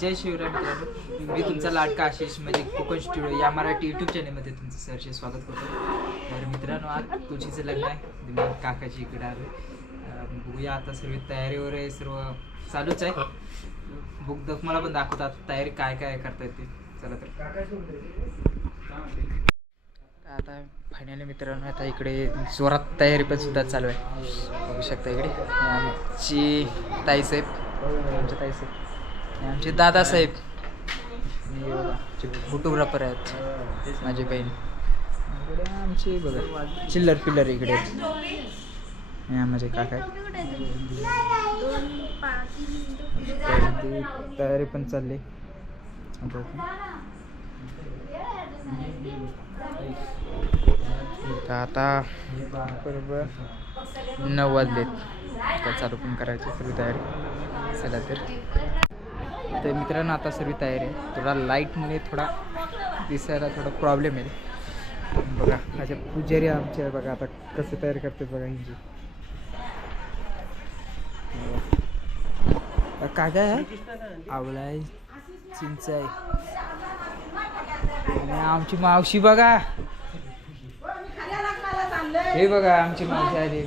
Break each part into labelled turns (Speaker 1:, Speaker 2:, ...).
Speaker 1: जय शिवराय मित्रांनो. मी तुमचा लाडका आशिष म्हणजे कोकण स्टुडिओ या मराठी यूट्यूब चॅनलमध्ये तुमचं सहर्ष स्वागत करतो. तर मित्रांनो आज तुझीचं लग्न आहे. मी काकाची इकडे आलो बघूया आता सर्व तयारीवर आहे सर्व चालूच आहे. बुक दक मला पण दाखवतात तयारी काय काय करता येते चला तर. आता फायनली मित्रांनो आता इकडे जोरात तयारी पण सुद्धा चालू आहे. बघू शकता इकडे. आमची ताईसाहेब आमचे ताईसाहेब आमचे दादासाहेब. फोटोग्राफर आहेत माझी बहीण. इकडे आमची बघा चिल्लर पिल्लर इकडे. आहेत. माझे काका तयारी तयारी पण चालली. आता बरोबर नऊ वाजलेत. चालू पण करायची सगळी तयारी. चला तर. तर मित्रांनो आता सर्व तयारी आहे. थोडा लाईटमुळे थोडा दिसायला थोडा प्रॉब्लेम आहे बघा माझ्या पुजारी आमचे बघा आता कसं तयार करते बघा हिंची काय काय आहे? आवळा आहे चिंच आहे. आमची मावशी बघा. हे बघा आमची मावशी आली.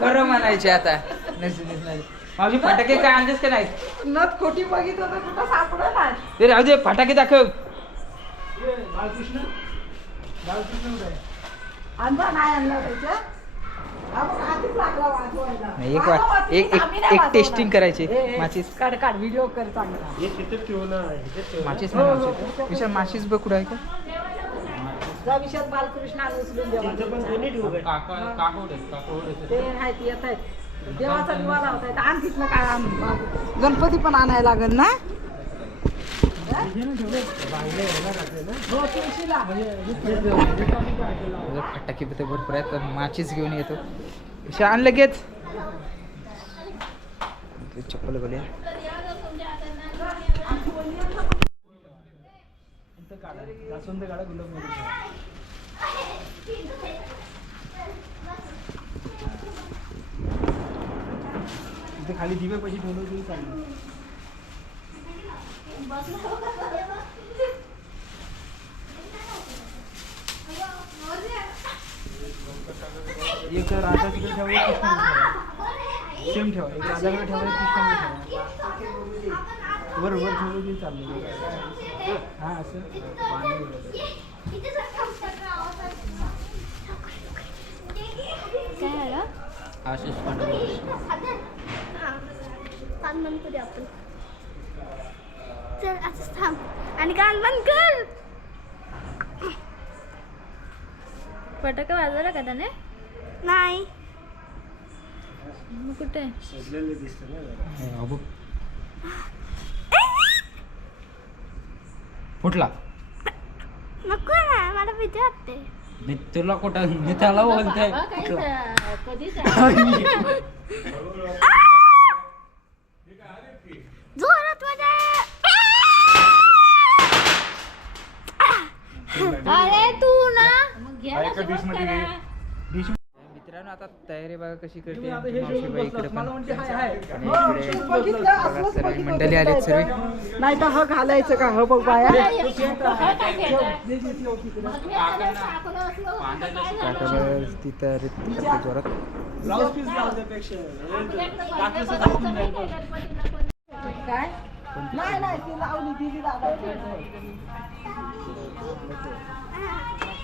Speaker 1: खरं म्हणायची आता. नसू मावशी फटाके काय आणलेस का नाही
Speaker 2: नथ खोटी बघितलं तर कुठं नाही
Speaker 1: ते राहू दे फटाके दाखव.
Speaker 2: आणला नाही आणला त्याच्या आपण आधीच लागला वाजवायला.
Speaker 1: नाही, एक वा- एक- एक-
Speaker 2: आम्ही नाही
Speaker 1: एक
Speaker 2: वाजवणार.
Speaker 1: टेस्टिंग करायची.
Speaker 2: ए, ए,
Speaker 1: माचीस.
Speaker 2: काढ काढ व्हिडिओ कर चांगला.
Speaker 1: माचीस
Speaker 2: हो,
Speaker 1: नाही
Speaker 2: हो,
Speaker 1: मावशी.
Speaker 2: हो.
Speaker 1: विशाल माचीस बघ कुठं आहे का?
Speaker 2: जा विषयात बालकृष्ण उचलून देवा ते आहेत येत आहेत. देवाचा दिवा लावतायत आण तिथनं काय आण गणपती पण आणायला लागेल ना? हो,
Speaker 1: फटाके भरपूर आहेत पण माचीस घेऊन येतो. विशाल आण लगेच. ते चप्पल बोलूया
Speaker 3: खाली दिवे पैसे ठेवलं तरी चालेल. एक राजा तिकडे ठेवा एक कृष्ण सेम ठेवा एक राजाकडे ठेवा एक कृष्णाकडे ठेवा. वर वर ठेवलं तरी चालेल. हा असं.
Speaker 4: काय आलं
Speaker 1: आशिष पांडव
Speaker 4: नंतर आपण? चल असंच थांब. आणि गाण बंद कर. फटाका वाजवला का त्याने? नाही. मग कुठे?
Speaker 1: फुटला
Speaker 4: नको ना मला भीती वाटते.
Speaker 1: मी तुला कुठं मी त्याला बोलतोय.
Speaker 4: जोरात अरे तू ना
Speaker 1: मित्रांनो आता तयारी बघा कशी करते.
Speaker 3: आता हे.
Speaker 1: इकडे पण. आणि इकडे बघा सर्व मंडळी आलीत सर्व.
Speaker 2: नाही तर ह घालायचं का? ह बघ बाया.
Speaker 1: काका बस ती तयारी करते जोरात.
Speaker 3: पीस.
Speaker 2: काय नाही नाही ती लावली दिली दादा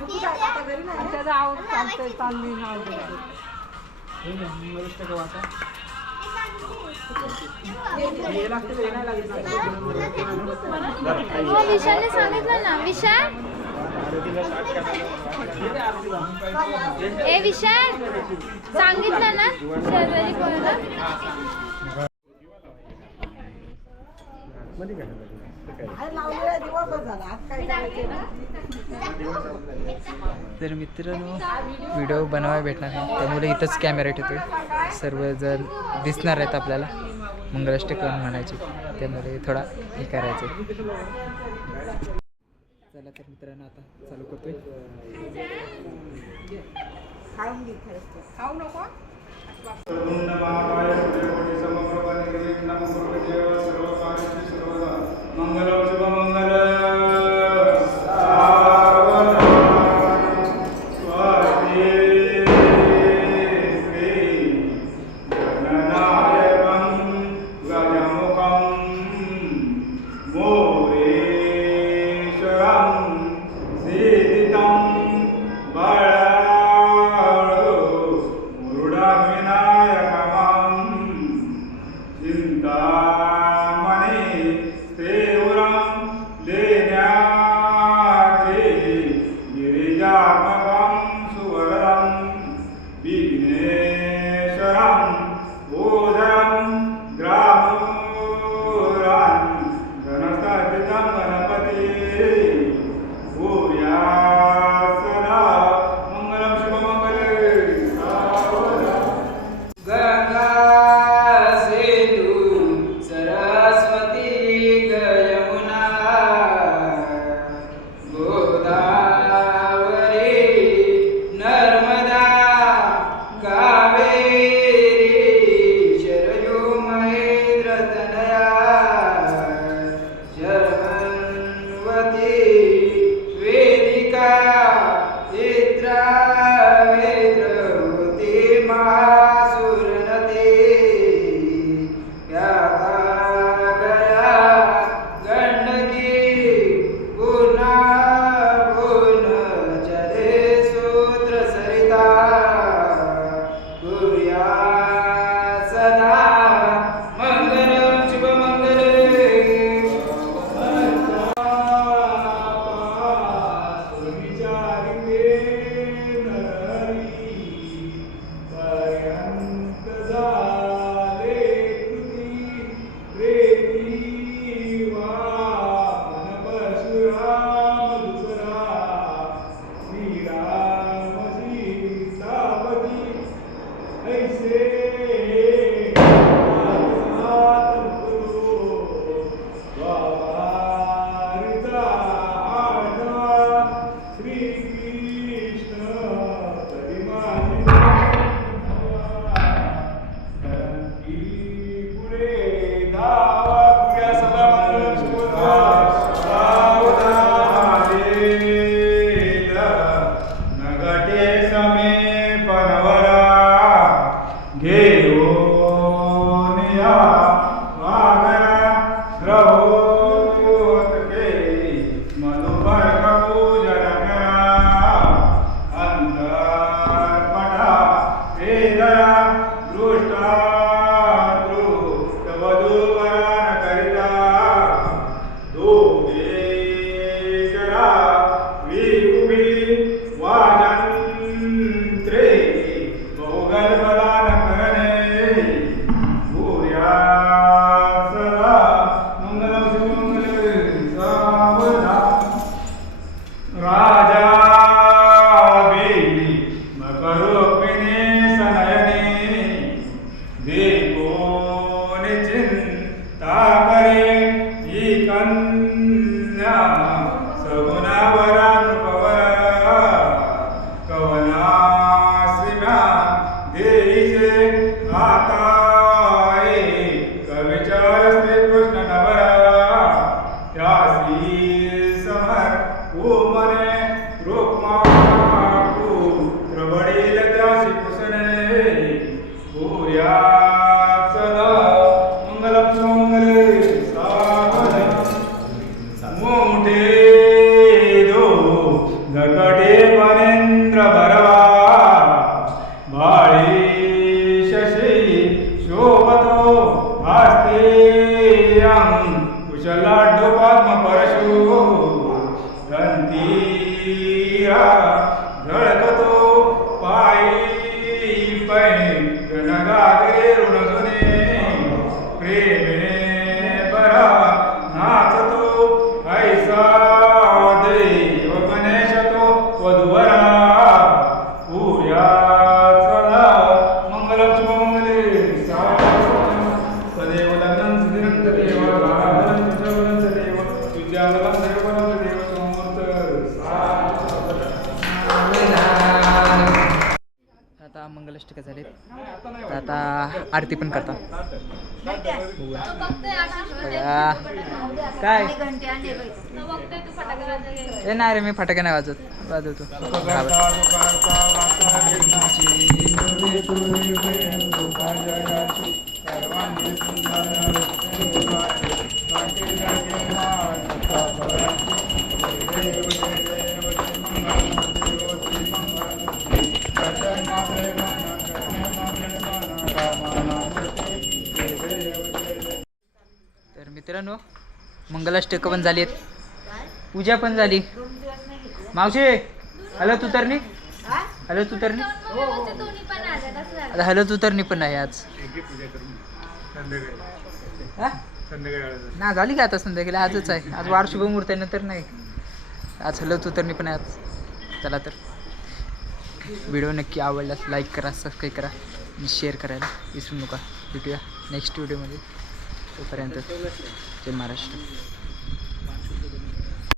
Speaker 2: त्याचा आवाज चालतोय
Speaker 5: ना विशालने सांगितलं ना विशाल? ए विशाल? सांगितलं ना शेजारी कोणाला?
Speaker 6: तर मित्रांनो व्हिडिओ बनवायला भेटणार नाही. त्यामुळे इथंच कॅमेरा ठेवतो सर्व जर दिसणार आहेत आपल्याला. मंगळाष्ट करून म्हणायचे. त्यामुळे थोडा हे करायचं चला तर मित्रांनो आता चालू करतोय. മംഗളോത്സവമംഗള Gay. शोभतो हस्ते कुशलाट आरती पण करता. काय? ए नाही रे मी फटाके नाही वाजवत. वाजवतो. मंगलाष्टक पण झाली पूजा पण झाली. मावशी हॅलो तू तर हॅलो तू तर आता हॅलो तू तर पण आहे आज. ना झाली का आता संध्याकाळी? आजच आहे. आज वार शुभमुहूर्त आहे नाही. आज हॅलो तू तर पण आहे आज. चला तर. व्हिडिओ नक्की आवडल्यास लाईक करा सबस्क्राईब करा आणि शेअर करायला विसरू नका. भेटूया नेक्स्ट व्हिडिओमध्ये. तोपर्यंत जय महाराष्ट्र.